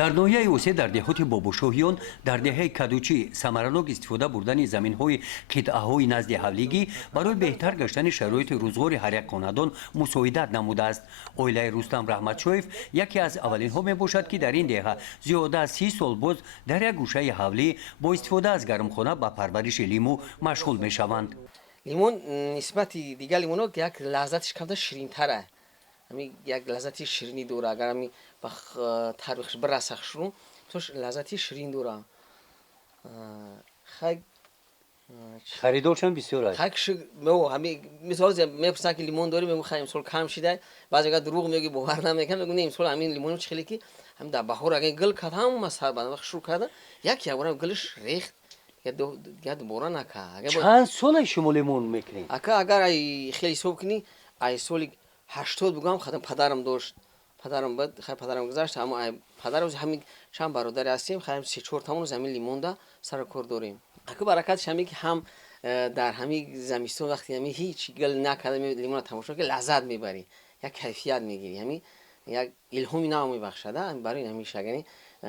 дар ноҳияи осе дар деҳоти бобошоҳиён дар деҳаи кадучӣ самаранок истифода бурдани заминҳои қитъаҳои назди ҳавлигӣ барои беҳтар гаштани шароити рӯзгори ҳар як хонадон мусоидат намудааст. Оилаи Рустам Раҳматшоев яке аз аввалинҳо мебошад, ки дар ин деҳа зиёда аз 30 сол боз дар як гӯшаи ҳавлӣ бо истифода аз гармхона ба парвариши лимӯ машғул мешаванд. лимон нисбати дигар лимонҳо як лаззатиш камтар ширинтара. Ами як лаззати ширини дора. Агар ами ба тарбихш бирасахшрум, тош лаззати ширин дора. Хай харидоршам бисёр аст. хай киши мо ами мисол мепурсанд ки лимон дорем, мегӯ хай имсол кам шида. Баъзе агар дурӯғ меги бовар намекунам, мегӯ не имсол ами лимони чхеле ки ами дар баҳор агар гил кард ҳама сар бана шуруъ карда, як бора гилш рехт. Я дубора накард. чанд сола шумо лимон мекунед? Ака агар ай хеле ҳисоб кунӣ, ай соли 80 бугам хатам падарам дошт. Падарам бад хай падарам гузашт, аммо ай падар оз ҳамин чанд бародари ҳастем, хай 3-4 тамон замин лимонда сар кор дорем. Ака баракатш ҳамин ки ҳам дар ҳамин замистон вақти ҳамин ҳеҷ гил накарда лимонро тамошо ки лаззат мебарӣ, як кайфият мегирӣ, ҳамин як илҳоми нав мебахшад. Барои ҳамин шагани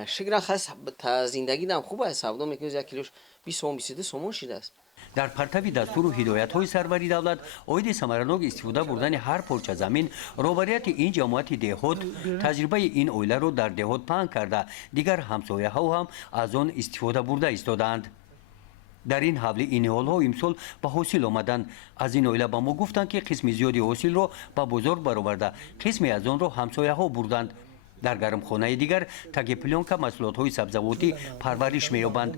шигра хас та зиндагӣ дам хуб аст, савдо мекунӣ як килош 20 сомон 22 сомон шидааст. дар партави дастуру ҳидоятҳои сарвари давлат оиди самаранок истифода бурдани ҳар порча замин роварияти ин ҷамоати деҳот таҷрибаи ин оиларо дар деҳот паҳн карда дигар ҳамсояҳо ҳам аз он истифода бурда истодаанд. дар ин ҳавлӣ ин ниҳолҳо имсол ба ҳосил омаданд. аз ин оила ба мо гуфтанд, ки қисми зиёди ҳосилро ба бозор бароварда қисме аз онро ҳамсояҳо бурданд. дар гармхонаи дигар таги плёнка маҳсулотҳои сабзавотӣ парвариш меёбанд.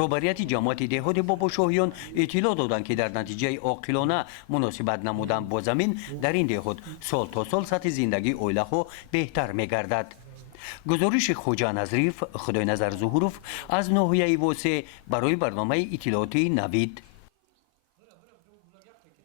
роҳбарияти ҷамоати деҳоти бобошоҳиён иттилоъ доданд, ки дар натиҷаи оқилона муносибат намудан бо замин дар ин деҳот сол то сол сатҳи зиндагии оилаҳо беҳтар мегардад. гузориши хоҷа назриф, худойназар зуҳуров аз ноҳияи восе барои барномаи иттилооти Навид.